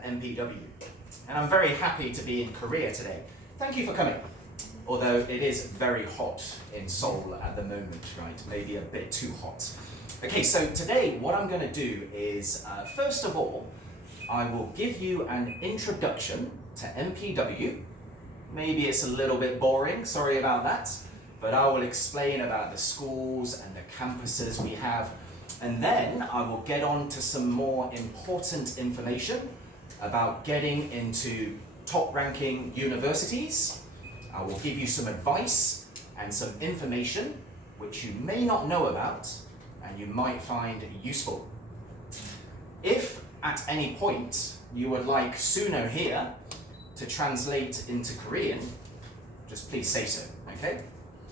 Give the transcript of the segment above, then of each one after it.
at MPW, and I'm very happy to be in Korea today. Thank you for coming. Although it is very hot in Seoul at the moment, right? Maybe a bit too hot. Okay, so today what I'm going to do is, first of all, I will give you an introduction to MPW. Maybe it's a little bit boring, sorry about that, but I will explain about the schools and the campuses we have, and then I will get on to some more important information about getting into top-ranking universities. I will give you some advice and some information which you may not know about and you might find useful. If at any point you would like Suno here to translate into Korean, just please say so, okay?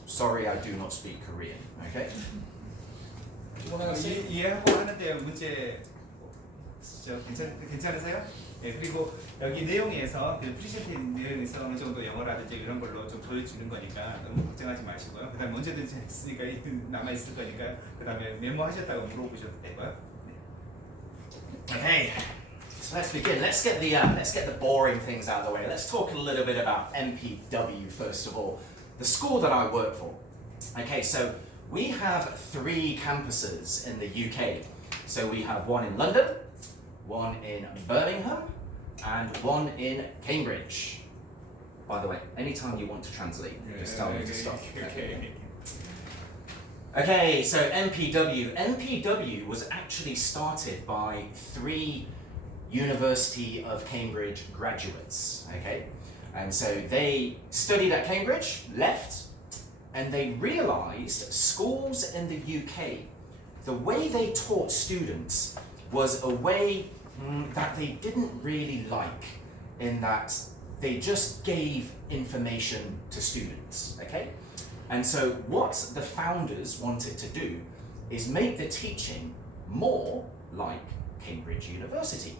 Sorry, I do not speak Korean, okay? 이해하고 하는데 문제 괜찮으세요? 네, 그리고 여기 내용에서 프리젠테이션 내용에서 어느 정도 영어라든지 이런 걸로 좀 보여주는 거니까 너무 걱정하지 마시고요. 그다음에 언제든지 있으니까 남아 있을 거니까 그다음에 메모하셨다고 물어보셔도 되고요. Okay, so let's begin. Let's get the boring things out of the way. Let's talk a little bit about MPW first of all, the school that I work for. Okay, so we have 3 campuses in the UK. So we have one in London, one in Birmingham, and one in Cambridge. By the way, anytime you want to translate, just tell me to stop. Okay, so MPW. MPW was actually started by 3 University of Cambridge graduates, okay? And so they studied at Cambridge, left, and they realized schools in the UK, the way they taught students was a way that they didn't really like, in that they just gave information to students, okay? And so what the founders wanted to do is make the teaching more like Cambridge University,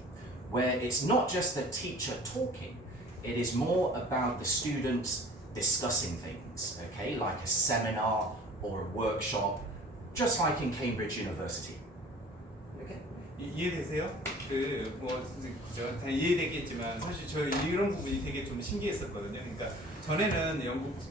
where it's not just the teacher talking, it is more about the students discussing things, okay? Like a seminar or a workshop, just like in Cambridge University. 이해되세요? 그죠? 다 이해되겠지만 사실 저 이런 부분이 되게 좀 신기했었거든요. 그러니까 전에는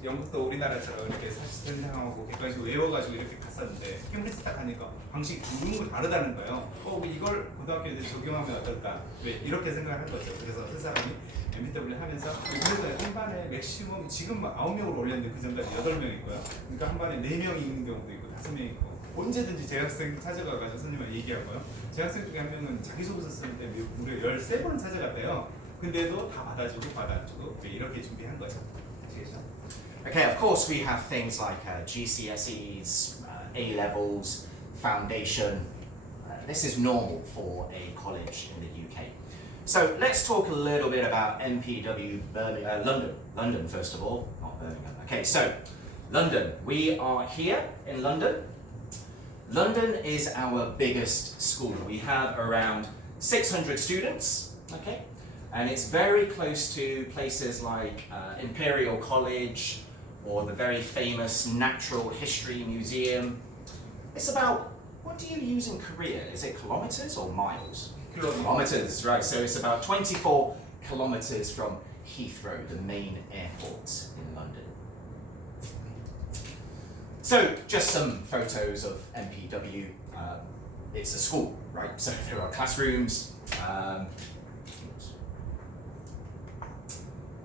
영국도 우리나라처럼 이렇게 사실 선생하고 객관식으로 외워가지고 이렇게 갔었는데 캠브리지 딱 가니까 방식이 너무 다르다는 거예요. 이걸 고등학교에 적용하면 어떨까? 왜 이렇게 생각을 한 거죠. 그래서 그 사람이 MPW 하면서 그래서 한 반에 맥시멈 지금 9명으로 올렸는데 그 전까지 8명 있고요. 그러니까 한 반에 4명 있는 경우도 있고 5명 있고. 언제든지 재학생 찾아가가지고 선생님한테 얘기하고요. 재학생 중에 한 명은 자기소개서 쓸 때 무려 13번을 찾아갔대요. 근데도 다 받아주고 이렇게 준비한 거죠. 아시겠죠? Okay, of course we have things like GCSEs, A-levels, foundation. This is normal for a college in the UK. So let's talk a little bit about MPW London. London first of all, not Birmingham. Okay, so London. We are here in London. London is our biggest school. We have around 600 students, okay? And it's very close to places like Imperial College or the very famous Natural History Museum. It's about, what do you use in Korea? Is it kilometers or miles? Kilometers, right. So it's about 24 kilometers from Heathrow, the main airport in London. So, just some photos of MPW. It's a school, right? So there are classrooms.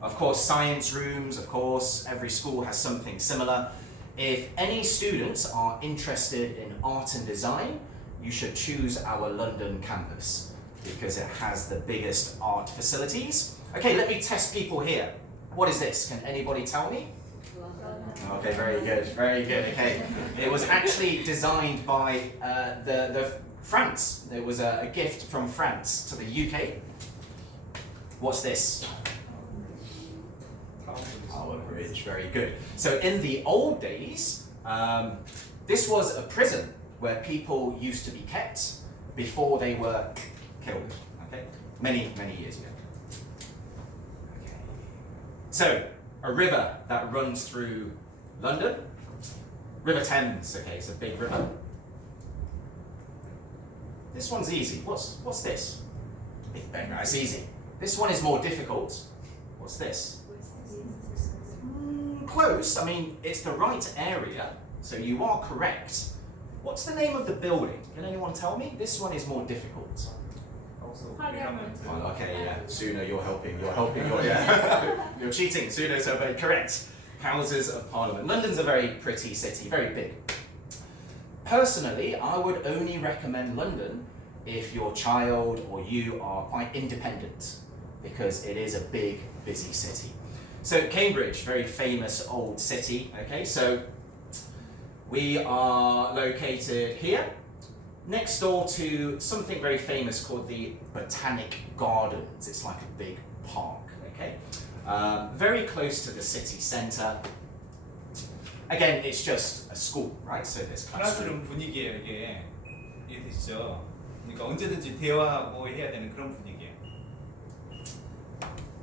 Of course, science rooms, of course. Every school has something similar. If any students are interested in art and design, you should choose our London campus because it has the biggest art facilities. Okay, let me test people here. What is this? Can anybody tell me? Okay, very good, okay. It was actually designed by the France. There was a gift from France to the UK. What's this? Tower Bridge, very good. So in the old days, this was a prison where people used to be kept before they were killed, okay? Many years ago. Okay. So, a river that runs through London, River Thames, okay, it's a big river. This one's easy. What's this? Big Ben, right? It's easy. This one is more difficult. What's this? Close. I mean, it's the right area, so you are correct. What's the name of the building? Can anyone tell me? This one is more difficult. Also, Oh, okay, yeah. Sooner you're helping. You're cheating. Sooner, so very correct. Houses of Parliament. London's a very pretty city, very big. Personally, I would only recommend London if your child or you are quite independent, because it is a big, busy city. So Cambridge, very famous old city. Okay, so we are located here, next door to something very famous called the Botanic Gardens. It's like a big park. Okay, very close to the city centre. Again, it's just a school, right? So there's classroom. 클래스룸 분위기예요 이게. 이해되시죠? 그러니까 언제든지 대화하고 해야 되는 그런 분위기예요.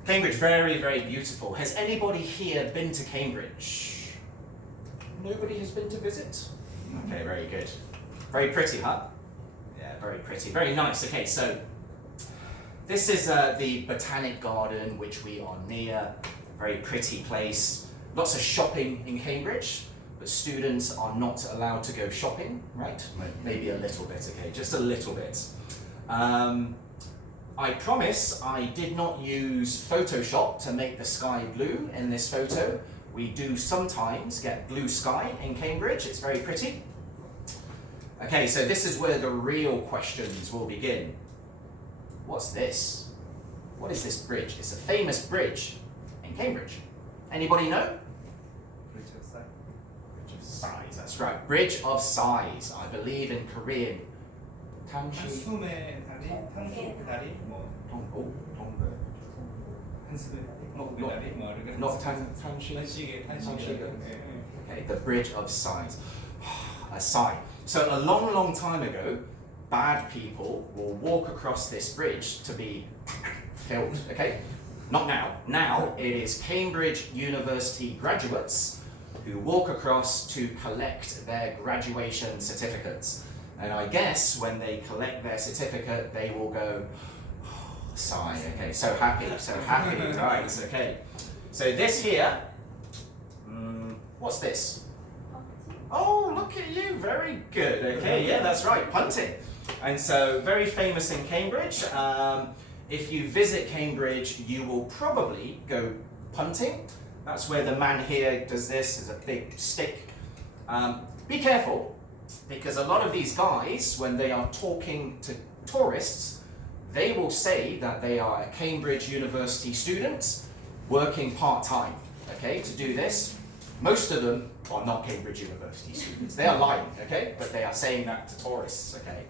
Cambridge, very, very beautiful. Has anybody here been to Cambridge? Nobody has been to visit? Okay, very good. Very pretty, huh? Yeah, very pretty. Very nice. Okay, so this is the Botanic Garden, which we are near. Very pretty place. Lots of shopping in Cambridge, but students are not allowed to go shopping, right? Maybe a little bit, okay, just a little bit. I promise I did not use Photoshop to make the sky blue in this photo. We do sometimes get blue sky in Cambridge. It's very pretty. Okay, so this is where the real questions will begin. What's this? What is this bridge? It's a famous bridge in Cambridge. Anybody know? Bridge of Sighs. Bridge of Sighs, that's right. Bridge of Sighs. I believe in Korean. Tanshi. 한숨의 다리, 한숨의 다리, 뭐 한숨의 다리, 뭐 이렇게. Not Tanshi. 탄식의. Okay, the Bridge of Sighs. A sigh. So a long, long time ago, bad people will walk across this bridge to be killed. Okay. Not now. Now it is Cambridge University graduates who walk across to collect their graduation certificates. And I guess when they collect their certificate, they will go, oh, sigh, okay, so happy, right, okay. So this here, what's this? Oh, look at you, very good, okay, yeah, that's right, punting. And so very famous in Cambridge. If you visit Cambridge, you will probably go punting. That's where the man here does this, is a big stick. Be careful, because a lot of these guys, when they are talking to tourists, they will say that they are a Cambridge University students working part-time, okay, to do this. Most of them are not Cambridge University students. They are lying, okay, but they are saying that to tourists, okay.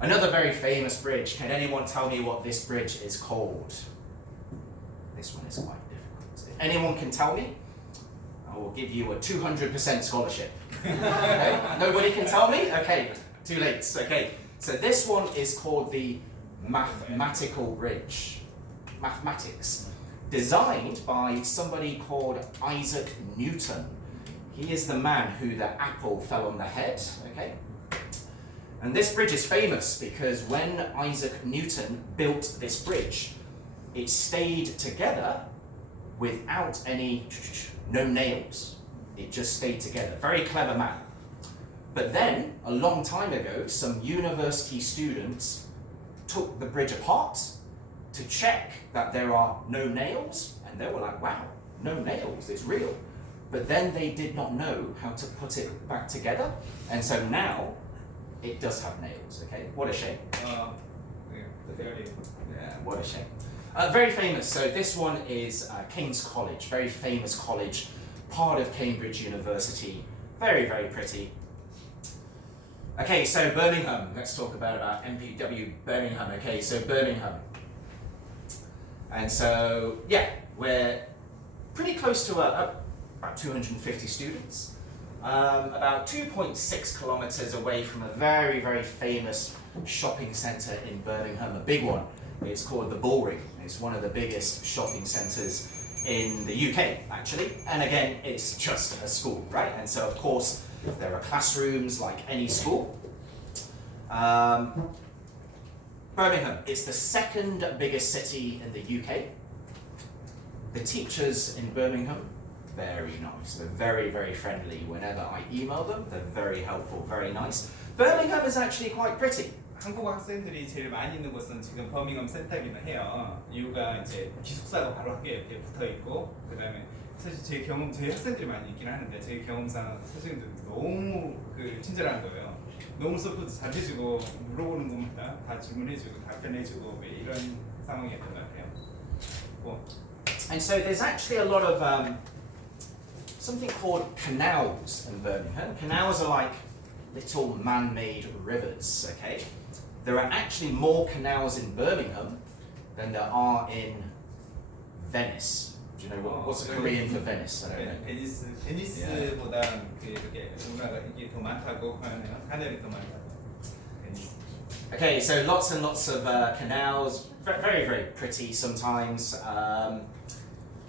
Another very famous bridge. Can anyone tell me what this bridge is called? This one is quite difficult. If anyone can tell me, I will give you a 200% scholarship. Okay? Nobody can tell me? Okay, too late. Okay, so this one is called the Mathematical Bridge. Mathematics. Designed by somebody called Isaac Newton. He is the man who the apple fell on the head. Okay? And this bridge is famous because when Isaac Newton built this bridge, it stayed together without no nails. It just stayed together. Very clever man. But then, a long time ago, some university students took the bridge apart to check that there are no nails, and they were like, wow, no nails, it's real. But then they did not know how to put it back together, and so now it does have nails, okay? What a shame. Yeah, what a shame. Very famous, so this one is King's College, very famous college, part of Cambridge University, very, very pretty. Okay, so Birmingham, let's talk about MPW Birmingham, okay, so Birmingham. And so, yeah, we're pretty close to about 250 students. About 2.6 kilometers away from a very, very famous shopping centre in Birmingham, a big one. It's called the Bullring. It's one of the biggest shopping centres in the UK, actually. And again, it's just a school, right? And so, of course, there are classrooms like any school. Birmingham, it's the second biggest city in the UK. The teachers in Birmingham, very nice. They're very, very friendly. Whenever I email them, they're very helpful, very nice. Birmingham is actually quite pretty. 한국 학생들이 제일 많이 있는 곳은 지금 버밍엄 센터기는 해요. 이유가 이제 기숙사가 바로 학교에 이렇게 붙어 있고, 그다음에 사실 제 학생들이 많이 있긴 하는데 제 경험상 선생님들 너무 친절한 거예요. 너무 서포트 잘해주고 물어보는 것마다 다 질문해주고 답변해주고 뭐 이런 상황이었던 것 같아요. And so there's actually a lot of something called canals in Birmingham. Canals are like little man-made rivers, okay? There are actually more canals in Birmingham than there are in Venice. Do you know what's Korean for Venice? I don't know. 베니스보다 이렇게 문화가 이게 더 많다고 하네요. 하늘이 더 많다고. 베니스. Okay, so lots and lots of canals, very, very pretty sometimes.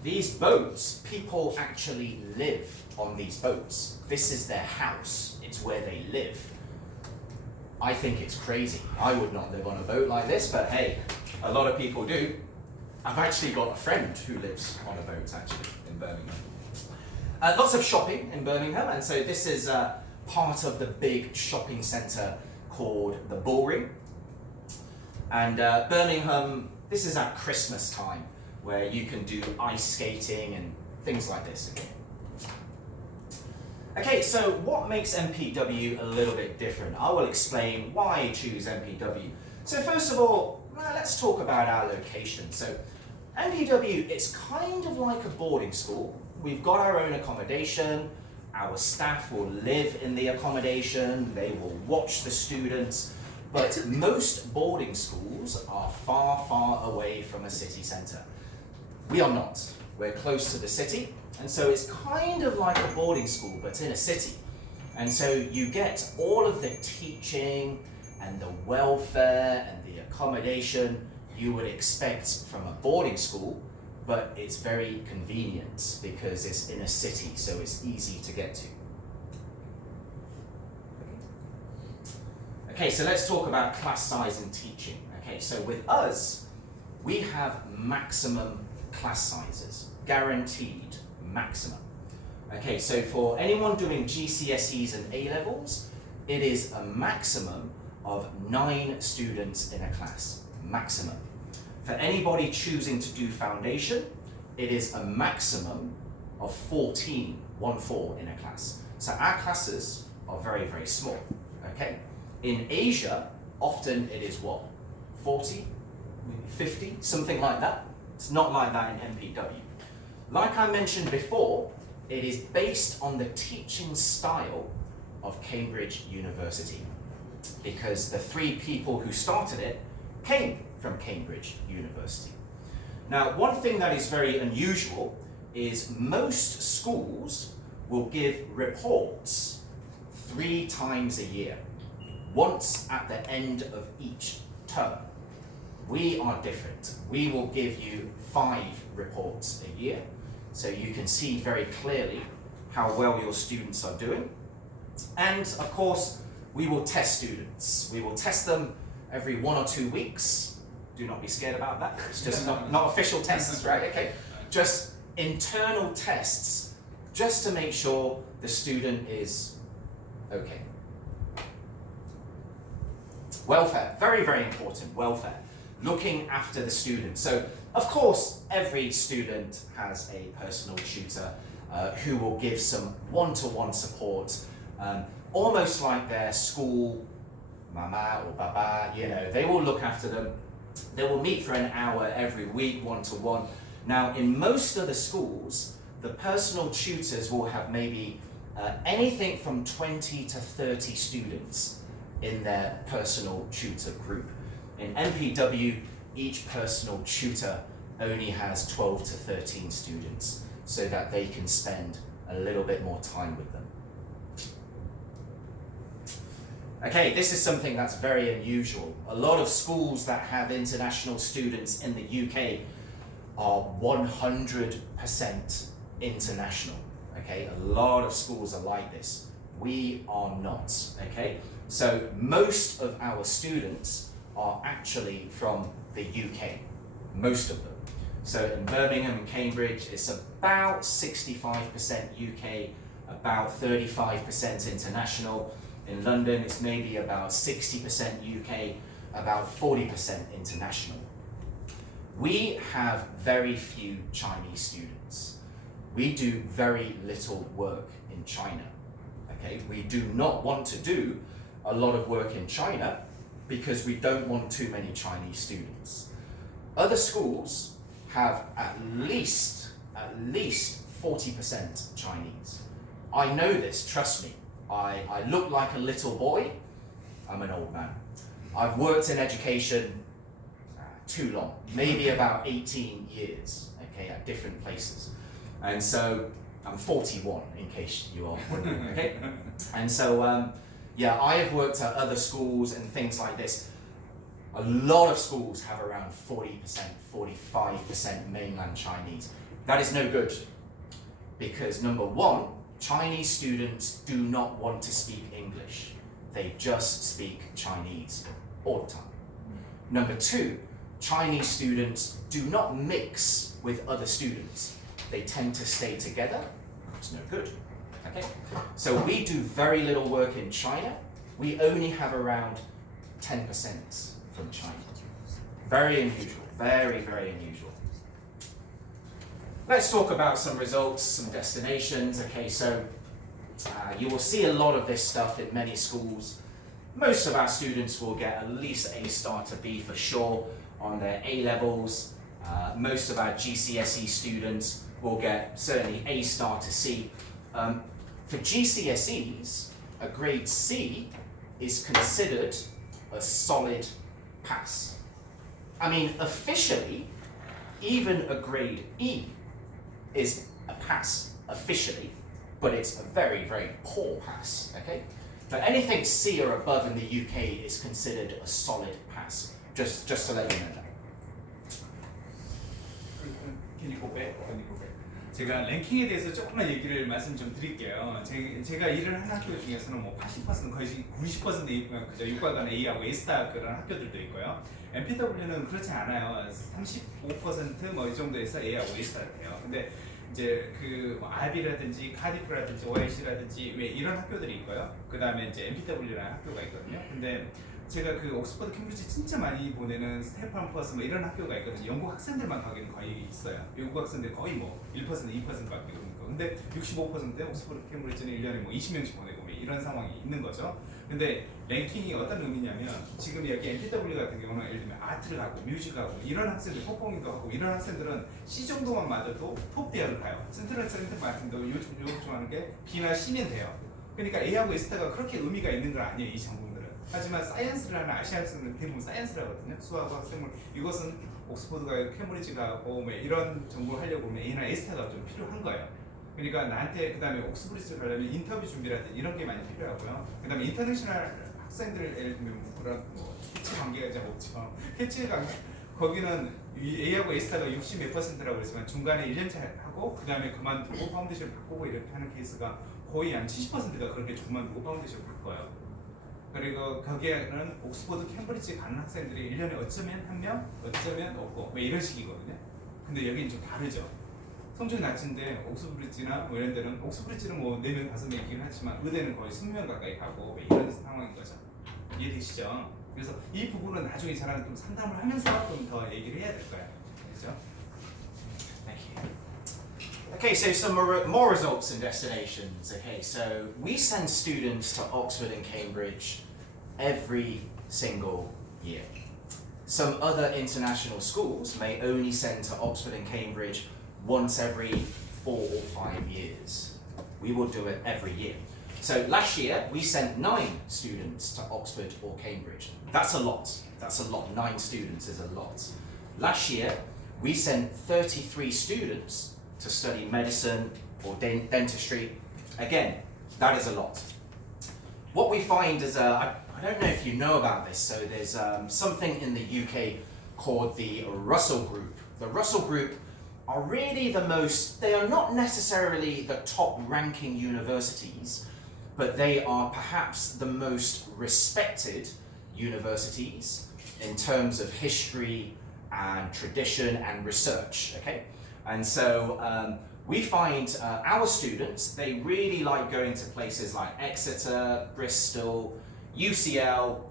These boats, people actually live on these boats. This is their house, it's where they live. I think it's crazy. I would not live on a boat like this, but hey, a lot of people do. I've actually got a friend who lives on a boat actually in Birmingham. Lots of shopping in Birmingham, and so this is part of the big shopping centre called the Bullring. And Birmingham, this is at Christmas time, where you can do ice skating and things like this. Okay, so what makes MPW a little bit different? I will explain why I choose MPW. So first of all, let's talk about our location. So MPW, it's kind of like a boarding school. We've got our own accommodation. Our staff will live in the accommodation. They will watch the students. But most boarding schools are far, far away from a city centre. We are not. We're close to the city, and so it's kind of like a boarding school, but in a city. And so you get all of the teaching and the welfare and the accommodation you would expect from a boarding school, but it's very convenient because it's in a city, so it's easy to get to. Okay, so let's talk about class size and teaching. Okay, so with us, we have maximum class sizes, guaranteed maximum. Okay, so for anyone doing GCSEs and A-levels, it is a maximum of 9 students in a class, maximum. For anybody choosing to do foundation, it is a maximum of 14, 1-4 in a class. So our classes are very, very small, okay? In Asia, often it is what? 40, maybe 50, something like that. It's not like that in MPW. Like I mentioned before, it is based on the teaching style of Cambridge University, because the 3 people who started it came from Cambridge University. Now, one thing that is very unusual is most schools will give reports 3 times a year, once at the end of each term. We are different. We will give you 5 reports a year, so you can see very clearly how well your students are doing. And of course, we will test students. We will test them every 1 or 2 weeks. Do not be scared about that. It's just not official tests, right? Okay. Just internal tests, just to make sure the student is okay. Welfare, very, very important, welfare. Looking after the student. So, of course, every student has a personal tutor who will give some one-to-one support, almost like their school mama or baba, you know, they will look after them. They will meet for an hour every week, one-to-one. Now, in most of the schools, the personal tutors will have maybe anything from 20 to 30 students in their personal tutor group. In MPW, each personal tutor only has 12 to 13 students, so that they can spend a little bit more time with them. Okay, this is something that's very unusual. A lot of schools that have international students in the UK are 100% international. Okay, a lot of schools are like this. We are not, okay? So most of our students are actually from the UK, most of them. So in Birmingham and Cambridge, it's about 65% UK, about 35% international. In London, it's maybe about 60% UK, about 40% international. We have very few Chinese students. We do very little work in China. Okay? We do not want to do a lot of work in China because we don't want too many Chinese students. Other schools have at least 40% Chinese. I know this, trust me. I look like a little boy. I'm an old man. I've worked in education too long, maybe about 18 years, okay, at different places. And so I'm 41, in case you are wondering, okay? And so, yeah, I have worked at other schools and things like this. A lot of schools have around 40%, 45% mainland Chinese. That is no good because number one, Chinese students do not want to speak English. They just speak Chinese all the time. Number two, Chinese students do not mix with other students. They tend to stay together. It's no good. Okay? So we do very little work in China. We only have around 10% from China. Very unusual. Very, very unusual. Let's talk about some results, some destinations. Okay, so you will see a lot of this stuff in many schools. Most of our students will get at least A star to B for sure on their A levels. Most of our GCSE students will get certainly A star to C. For GCSEs, a grade C is considered a solid pass. I mean, officially, even a grade E is a pass officially, but it's a very, very poor pass, okay? But anything C or above in the UK is considered a solid pass, just to let you know that. Can you go back? 제가 랭킹에 대해서 조금만 얘기를 말씀 좀 드릴게요. 제가 일을 한 학교 중에서는 뭐 80% 거의 90% 그저 육과관 A하고 A스타 그런 학교들도 있고요. MPW는 그렇지 않아요. 35% 뭐 이 정도에서 A하고 A스타를 해요. 근데 이제 그뭐 RB라든지 카디프라든지 OIC라든지 왜 이런 학교들이 있고요. 그 다음에 이제 MPW라는 학교가 있거든요. 근데 제가 그 옥스퍼드 캠브리지 진짜 많이 보내는 스테판 퍼스 뭐 이런 학교가 있거든요. 영국 학생들만 가기는 거의 있어요. 영국 학생들 거의 뭐 1%, 2%밖에 없니까. 근데 65%에 옥스퍼드 캠브리지는 1년에 뭐 20명씩 보내고 뭐 이런 상황이 있는 거죠. 근데 랭킹이 어떤 의미냐면 지금 여기 MPW 같은 경우는 예를 들면 아트를 하고 뮤직하고 이런 학생들 퍼포밍도 하고 이런 학생들은 C 정도만 맞아도 톱 대학을 가요. 센트럴 센터 같은 경우 요즘 하는 게 B나 C면 돼요. 그러니까 A하고 S가 그렇게 의미가 있는 건 아니에요. 이 전공들은. 하지만 사이언스를 하는 아시아 학생들은 대부분 사이언스를 하거든요. 수학과 생물. 이것은 옥스퍼드가 캠브리지가 하고 뭐 이런 전공을 하려고 하면 A나 S가 좀 필요한 거예요. 그러니까 나한테 그 다음에 옥스퍼드를 가려면 인터뷰 준비라든지 이런 게 많이 필요하고요. 그 다음에 인터내셔널 학생들 예를 들면 그런 뭐 캐치 관계가 잘 없죠. 캐치 관계 거기는 A하고 A스타가 60 몇 %라고 그랬지만 중간에 1년차 하고 그 다음에 그만두고 파운데이션 바꾸고 이렇게 하는 케이스가 거의 한 70%가 그렇게 그만두고 파운데이션 바꿔요. 그리고 거기에는 옥스퍼드 캠브리지 가는 학생들이 1년에 어쩌면 1명, 어쩌면 없고 뭐 이런 식이거든요. 근데 여기는 좀 다르죠. 성적이 낮은데 옥스브리지나 뭐 이런 데는 옥스브리지는 뭐 4명, 5명이긴 하지만 의대는 거의 20명 가까이 가고 뭐 이런 상황인 거죠. 이해되시죠? 그래서 이 부분은 나중에 저랑 좀 상담을 하면서 좀 더 얘기를 해야 될 거예요. 그렇죠? Thank you. Okay, so some more results and destinations. Okay, so we send students to Oxford and Cambridge every single year. Some other international schools may only send to Oxford and Cambridge once every 4 or 5 years. We will do it every year. So last year we sent 9 students to Oxford or Cambridge. That's a lot. That's a lot. 9 students is a lot. Last year we sent 33 students to study medicine or dentistry. Again, that is a lot. What we find is, I don't know if you know about this, so there's something in the UK called the Russell Group. The Russell Group are really they are not necessarily the top ranking universities, but they are perhaps the most respected universities in terms of history and tradition and research, okay? And so we find our students, they really like going to places like Exeter, Bristol, UCL,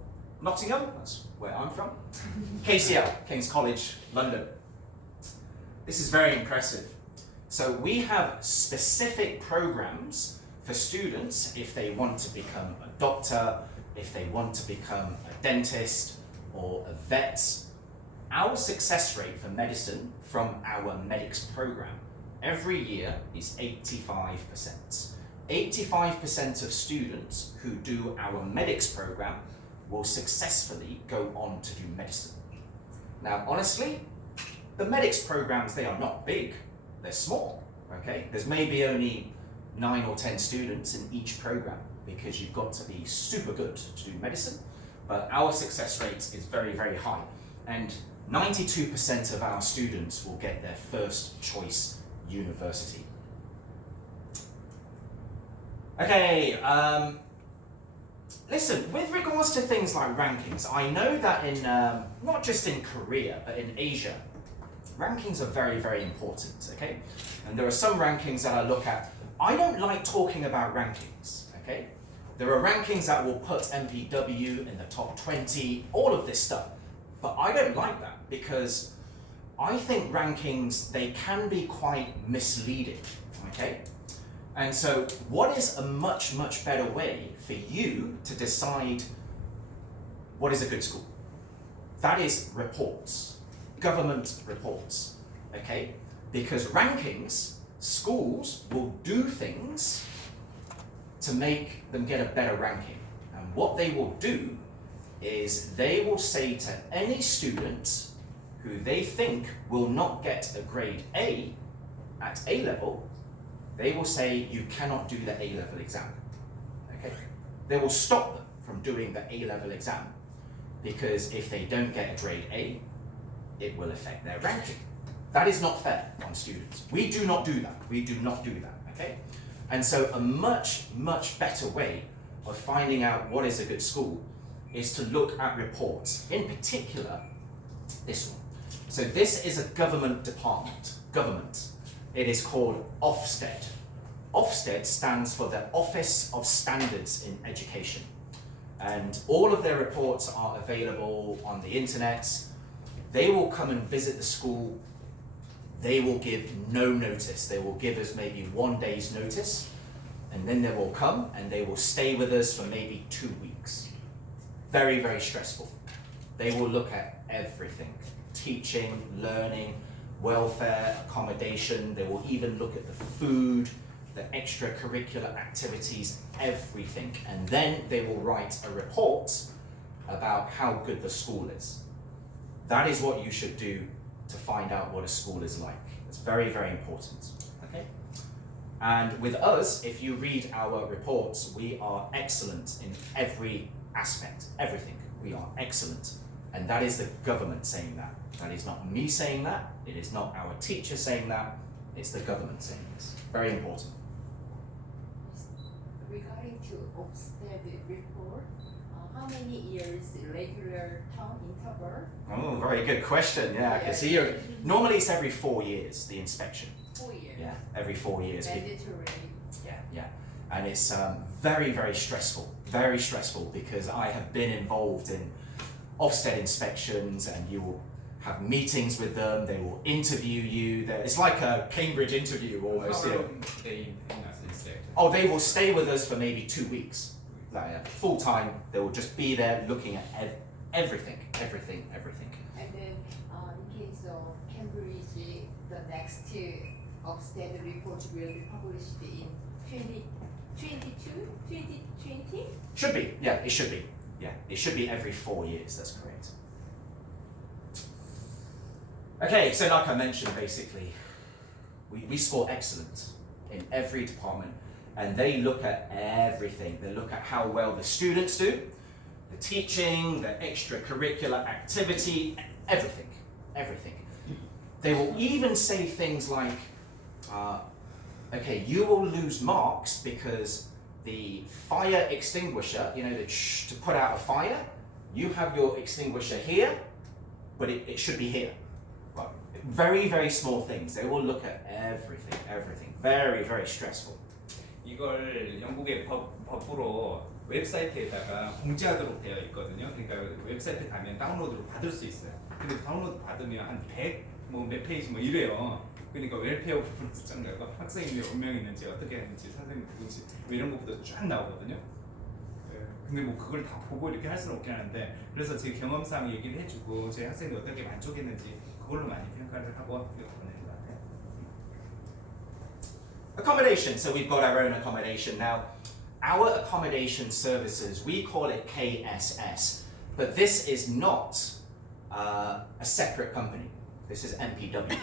Nottingham, that's where I'm from, KCL, King's College, London. This is very impressive. So we have specific programs for students if they want to become a doctor, if they want to become a dentist or a vet. Our success rate for medicine from our medics program every year is 85%. 85% of students who do our medics program will successfully go on to do medicine. Now, honestly, the medics programs, they are not big, they're small, okay? There's maybe only 9 or 10 students in each program because you've got to be super good to do medicine, but our success rate is very, very high. And 92% of our students will get their first choice university. Okay, listen, with regards to things like rankings, I know that in, not just in Korea, but in Asia, rankings are very, very important, okay? And there are some rankings that I look at. I don't like talking about rankings, okay? There are rankings that will put MPW in the top 20, all of this stuff. But I don't like that because I think rankings, they can be quite misleading, okay? And so what is a much, much better way for you to decide what is a good school? That is reports, government reports, okay? Because rankings, schools will do things to make them get a better ranking. And what they will do is they will say to any student who they think will not get a grade A at A level, they will say you cannot do the A level exam. Okay? They will stop them from doing the A level exam because if they don't get a grade A, it will affect their ranking. That is not fair on students. We do not do that. We do not do that. Okay? And so a much, much better way of finding out what is a good school is to look at reports, in particular, this one. So this is a government department, government. It is called Ofsted. Ofsted stands for the Office of Standards in Education. And all of their reports are available on the internet. They will come and visit the school. They will give no notice. They will give us maybe 1 day's notice, and then they will come and they will stay with us for maybe 2 weeks. Very, very stressful. They will look at everything, teaching, learning, welfare, accommodation. They will even look at the food, the extracurricular activities, everything. And then they will write a report about how good the school is. That is what you should do to find out what a school is like. It's very, very important, okay? And with us, if you read our reports, we are excellent in every aspect, everything. We are excellent. And that is the government saying that. That is not me saying that. It is not our teacher saying that. It's the government saying this. Very important. Regarding to Ofsted report, how many years regular term interval? Oh, very good question. Yeah, because here, normally it's every 4 years, the inspection. 4 years. Yeah, every 4 years. Mandatory. Yeah. And it's very, very stressful because I have been involved in Ofsted inspections and you will have meetings with them, they will interview you. It's like a Cambridge interview almost. How You know. long they in us instead? Oh, they will stay with us for maybe 2 weeks. Like, full time, they will just be there looking at everything. And then in case of Cambridge, the next Ofsted report will be published in 2020? Should be, yeah, it should be. Yeah, it should be every 4 years, that's correct. Okay, so like I mentioned, basically, we score excellent in every department, and they look at everything. They look at how well the students do, the teaching, the extracurricular activity, everything. They will even say things like, okay, you will lose marks because the fire extinguisher, you know, to put out a fire, you have your extinguisher here, but it should be here. Right. Very, very small things. They will look at everything, everything. Very, very stressful. 이걸 영국의 법으로 웹사이트에다가 공지하도록 되어 있거든요. 그러니까 웹사이트 가면 다운로드로 받을 수 있어요. 근데 다운로드 받으면 한 100, 몇 페이지 이래요. 그러니까 웰페어 부분에서 쫙 나가 학생이 몇 명 있는지 어떻게 했는지 선생님 누군지 이런 것부터 쫙 나오거든요. 근데 그걸 다 보고 이렇게 할 수는 없긴 하는데 그래서 제 경험상 얘기를 해주고 저희 학생이 어떻게 만족했는지 그걸로 많이 평가를 하고 보내는 것 같아요. Accommodation. So we've got our own accommodation now. Our accommodation services, we call it KSS, but this is not a separate company. This is MPW.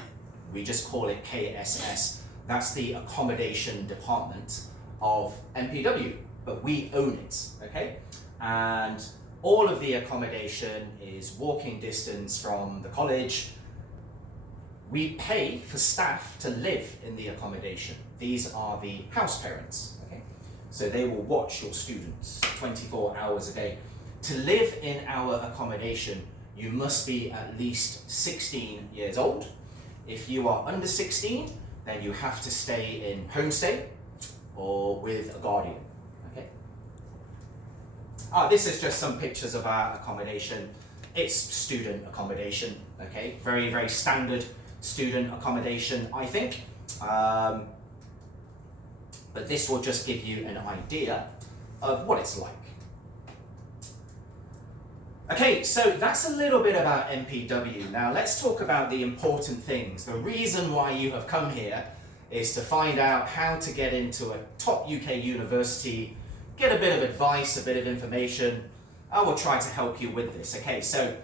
We just call it KSS. That's the accommodation department of MPW, but we own it, okay? And all of the accommodation is walking distance from the college. We pay for staff to live in the accommodation. These are the house parents, okay? So they will watch your students 24 hours a day. To live in our accommodation, you must be at least 16 years old. If you are under 16, then you have to stay in homestay or with a guardian, okay? This is just some pictures of our accommodation. It's student accommodation, okay? Very, very standard student accommodation, I think. But this will just give you an idea of what it's like. Okay, so that's a little bit about MPW. Now let's talk about the important things. The reason why you have come here is to find out how to get into a top UK university, get a bit of advice, a bit of information. I will try to help you with this. Okay, so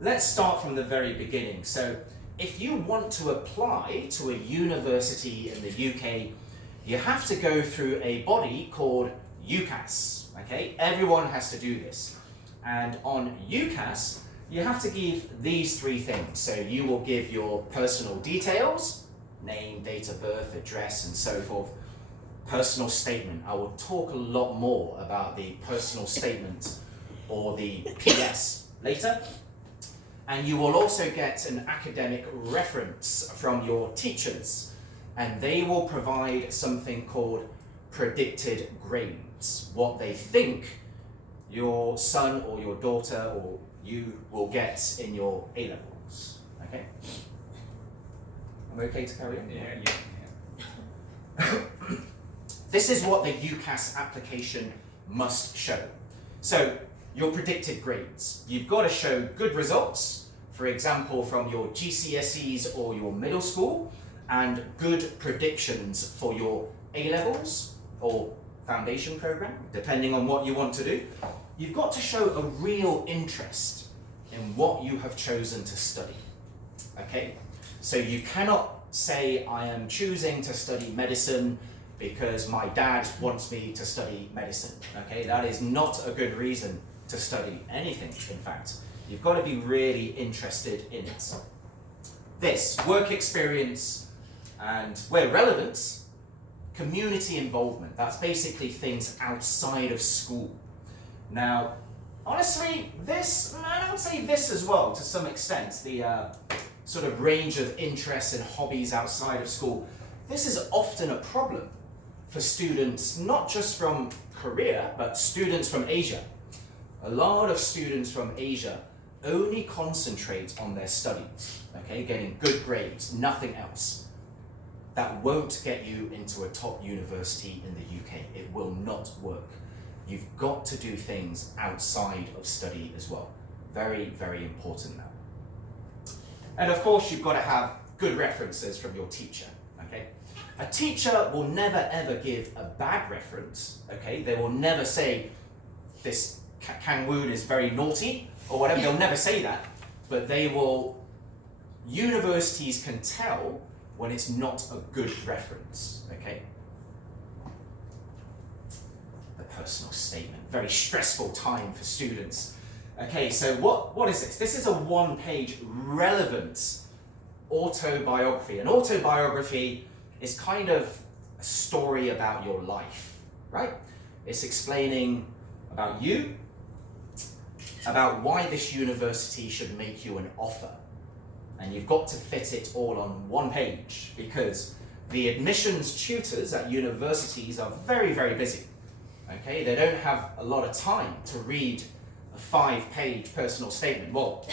let's start from the very beginning. So if you want to apply to a university in the UK, you have to go through a body called UCAS. Okay, everyone has to do this. And on UCAS, you have to give these three things. So you will give your personal details, name, date of birth, address, and so forth. Personal statement. I will talk a lot more about the personal statement or the PS later. And you will also get an academic reference from your teachers. And they will provide something called predicted grades, what they think your son or your daughter or you will get in your A-levels. Okay? I'm okay to carry on? Yeah. This is what the UCAS application must show. So, your predicted grades. You've got to show good results, for example, from your GCSEs or your middle school, and good predictions for your A-levels or foundation program, depending on what you want to do. You've got to show a real interest in what you have chosen to study. Okay? So you cannot say, I am choosing to study medicine because my dad wants me to study medicine. Okay? That is not a good reason to study anything, in fact. You've got to be really interested in it. This, work experience, and where relevant, community involvement. That's basically things outside of school. Now, honestly, this, I would say this as well, to some extent, the sort of range of interests and hobbies outside of school. This is often a problem for students, not just from Korea, but students from Asia. A lot of students from Asia only concentrate on their studies, okay, getting good grades, nothing else. That won't get you into a top university in the UK. It will not work. You've got to do things outside of study as well. Very, very important now. And of course, you've got to have good references from your teacher, okay? A teacher will never ever give a bad reference, okay? They will never say, this Kang Woon is very naughty, or whatever. They'll never say that, but they will, universities can tell when it's not a good reference, okay? The personal statement, very stressful time for students. Okay, so what is this? This is a one-page relevant autobiography. An autobiography is kind of a story about your life, right? It's explaining about you, about why this university should make you an offer. And you've got to fit it all on one page because the admissions tutors at universities are very, very busy. Okay, they don't have a lot of time to read a 5-page personal statement. Well,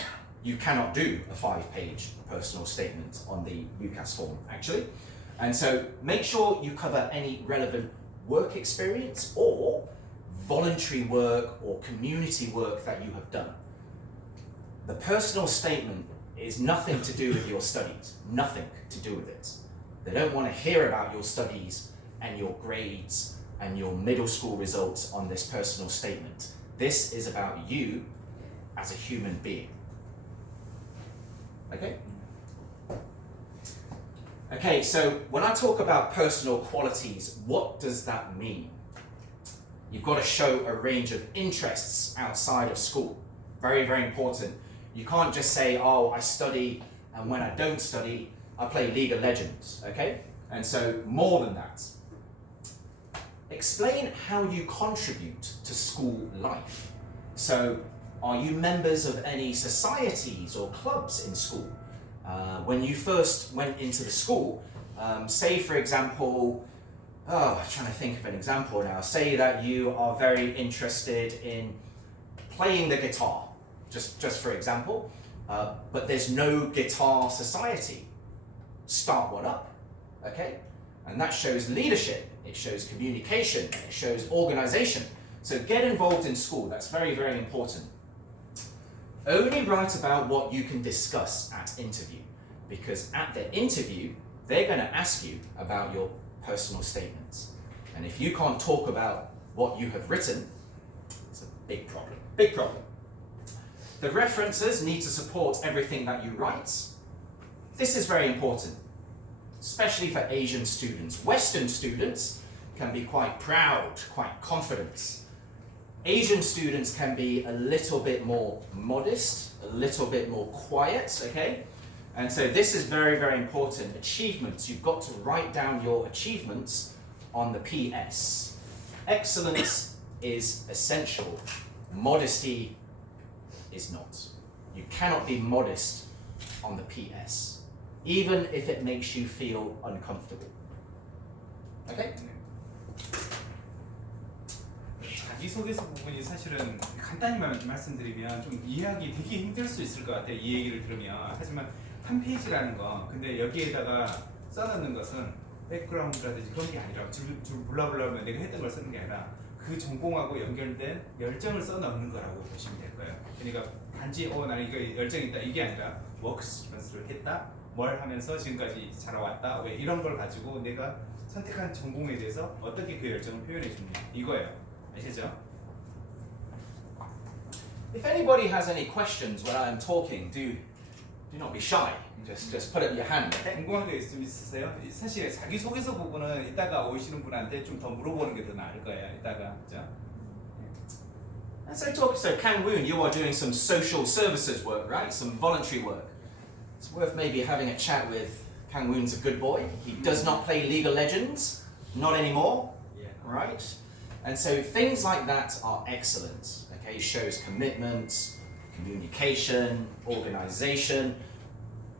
you cannot do a 5-page personal statement on the UCAS form, actually. And so make sure you cover any relevant work experience or voluntary work or community work that you have done. The personal statement is nothing to do with your studies, nothing to do with it. They don't want to hear about your studies and your grades and your middle school results on this personal statement. This is about you as a human being. Okay? Okay, so when I talk about personal qualities, what does that mean? You've got to show a range of interests outside of school. Very, very important. You can't just say, oh, I study, and when I don't study, I play League of Legends, okay? And so more than that. Explain how you contribute to school life. So are you members of any societies or clubs in school? When you first went into the school, say for example, I'm trying to think of an example now. Say that you are very interested in playing the guitar, just for example, but there's no guitar society. Start one up, okay? And that shows leadership, it shows communication, it shows organization. So get involved in school, that's very, very important. Only write about what you can discuss at interview, because at the interview, they're going to ask you about your personal statements. And if you can't talk about what you have written, it's a big problem, big problem. The references need to support everything that you write. This is very important, especially for Asian students. Western students can be quite proud, quite confident. Asian students can be a little bit more modest, a little bit more quiet, okay? And so this is very, very important. Achievements, you've got to write down your achievements on the PS. Excellence is essential. Modesty is not. You cannot be modest on the PS, even if it makes you feel uncomfortable. Okay? 자기소개서 부분이 사실은 간단히 말씀드리면 좀 이해하기 되게 힘들 수 있을 것 같아요. 이 얘기를 들으면. 하지만 한 페이지라는 거, 근데 여기에다가 써놓는 것은 백그라운드라든지 그런 게 아니라 줄 블라블라면 내가 했던 걸 쓰는 게 아니라 그 전공하고 연결된 열정을 써넣는 거라고 보시면 될 거예요. 그러니까 단지 나는 이거 열정이 있다 이게 아니라 워크스펜스를 했다, 뭘 하면서 지금까지 자라왔다, 왜 이런 걸 가지고 내가 선택한 전공에 대해서 어떻게 그 열정을 표현해 주냐 이거예요. 아시죠? If anybody has any questions when I'm talking, do not be shy. Just put up your hand. Okay? 궁금한 게 있으세요? 사실 자기소개서 부분은 이따가 오시는 분한테 좀 더 물어보는 게 더 나을 거예요. 이따가 그죠? And so Kang-woon, you are doing some social services work, right? Some voluntary work. It's worth maybe having a chat with Kang-woon's a good boy. He does not play League of Legends, not anymore, right? And so things like that are excellent. Okay, shows commitment, communication, organization.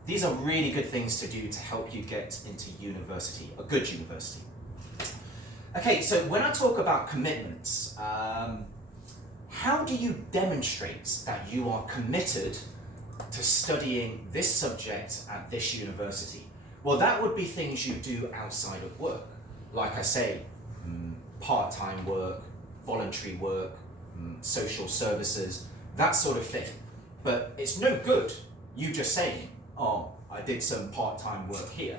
These are really good things to do to help you get into university, a good university. Okay, so when I talk about commitments, how do you demonstrate that you are committed to studying this subject at this university? Well, that would be things you do outside of work. Like I say, part-time work, voluntary work, social services, that sort of thing. But it's no good you just saying, oh, I did some part-time work here.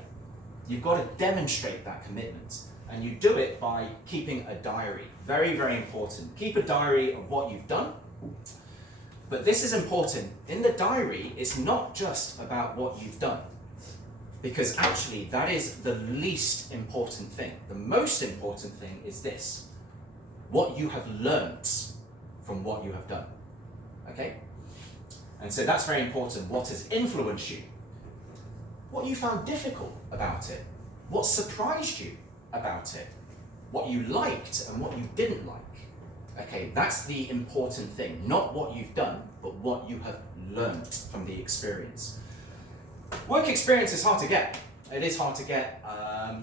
You've got to demonstrate that commitment. And you do it by keeping a diary. Very, very important. Keep a diary of what you've done. But this is important. In the diary, it's not just about what you've done. Because actually, that is the least important thing. The most important thing is this. What you have learnt from what you have done. Okay? And so that's very important. What has influenced you? What you found difficult about it? What surprised you about it? What you liked and what you didn't like? Okay, that's the important thing. Not what you've done, but what you have learned from the experience. Work experience is hard to get. It is hard to get.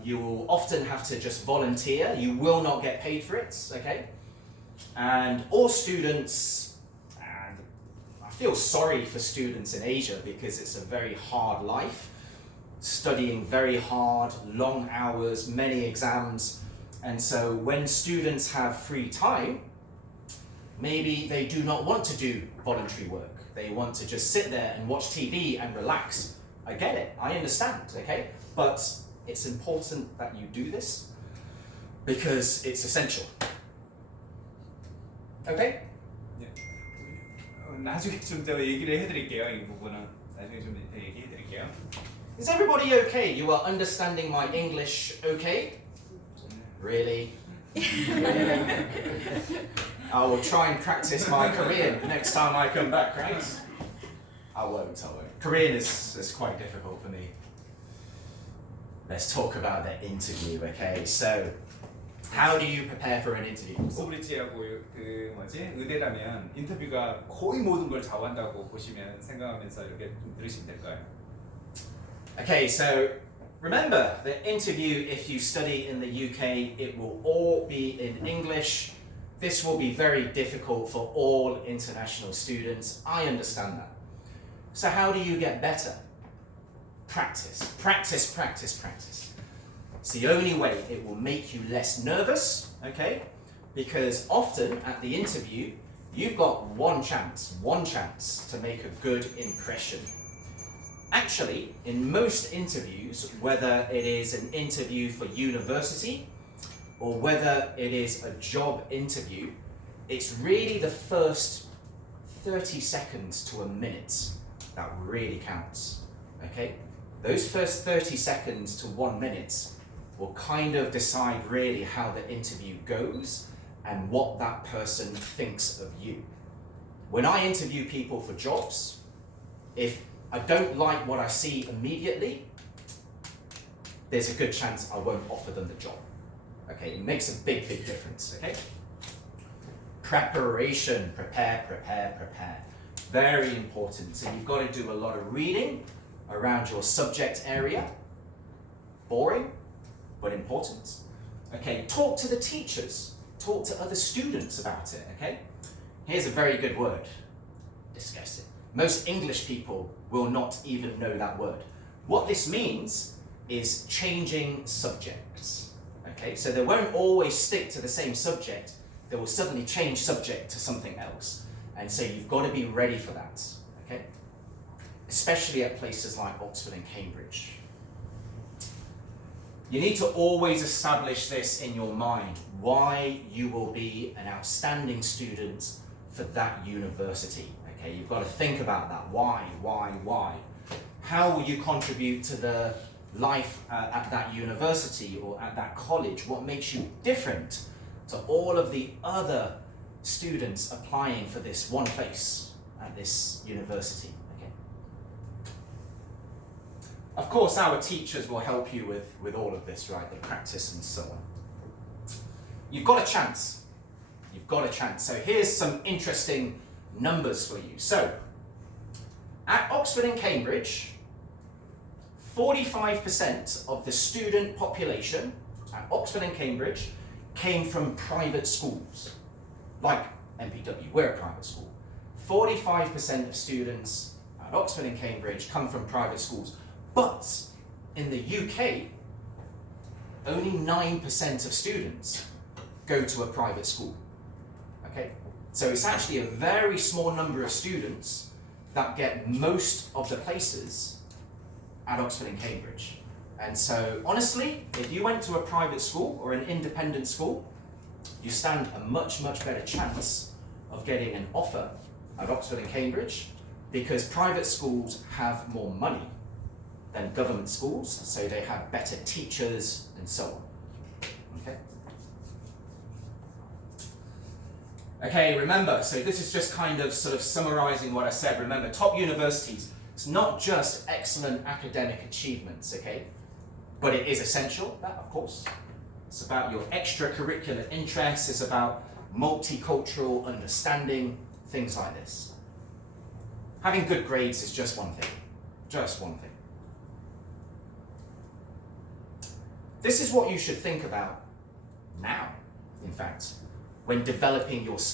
You will often have to just volunteer. You will not get paid for it, okay? And all students, and I feel sorry for students in Asia because it's a very hard life, studying very hard, long hours, many exams. And so when students have free time, maybe they do not want to do voluntary work. They want to just sit there and watch TV and relax. I get it, I understand, okay? But it's important that you do this because it's essential. Okay? 나중에 좀 더 얘기를 해드릴게요. 이 부분은 나중에 좀 얘기해드릴게요. Is everybody okay? You are understanding my English okay? Really? I will try and practice my Korean next time I come back, right? I won't. Korean is quite difficult for me. Let's talk about the interview, okay? So, how do you prepare for an interview? 옥스브리지하고 의대라면 인터뷰가 거의 모든 걸 좌우한다고 보시면 생각하면서 이렇게 좀 들으시면 될까요? Okay, so remember the interview, if you study in the UK, it will all be in English. This will be very difficult for all international students. I understand that. So how do you get better? Practice, practice, practice, practice. It's the only way it will make you less nervous, okay? Because often at the interview, you've got one chance to make a good impression. Actually, in most interviews, whether it is an interview for university or whether it is a job interview, it's really the first 30 seconds to a minute that really counts, okay? Those first 30 seconds to 1 minute will kind of decide really how the interview goes and what that person thinks of you. When I interview people for jobs, if I don't like what I see immediately, there's a good chance I won't offer them the job. Okay, it makes a big, big difference, okay? Preparation, prepare, prepare, prepare. Very important. So you've got to do a lot of reading around your subject area. Boring, but important. Okay, talk to the teachers. Talk to other students about it, okay? Here's a very good word. Discuss it. Most English people will not even know that word. What this means is changing subjects. Okay, so they won't always stick to the same subject. They will suddenly change subject to something else. And so you've got to be ready for that, okay? Especially at places like Oxford and Cambridge. You need to always establish this in your mind, why you will be an outstanding student for that university. Okay, you've got to think about that. Why? How will you contribute to the life at that university or at that college? What makes you different to all of the other students applying for this one place at this university? Okay. Of course, our teachers will help you with all of this, right? The practice and so on. You've got a chance. You've got a chance. So here's some interesting numbers for you. So, at Oxford and Cambridge, 45% of the student population at Oxford and Cambridge came from private schools, like MPW, we're a private school. 45% of students at Oxford and Cambridge come from private schools. But in the UK, only 9% of students go to a private school. Okay? So it's actually a very small number of students that get most of the places at Oxford and Cambridge. And so honestly, if you went to a private school or an independent school, you stand a much, much better chance of getting an offer at Oxford and Cambridge because private schools have more money than government schools, so they have better teachers and so on. Okay? Okay, remember, so this is just kind of sort of summarizing what I said. Remember, top universities, it's not just excellent academic achievements, okay? But it is essential, that of course. It's about your extracurricular interests, it's about multicultural understanding, things like this. Having good grades is just one thing. Just one thing. This is what you should think about now, in fact, when developing your skill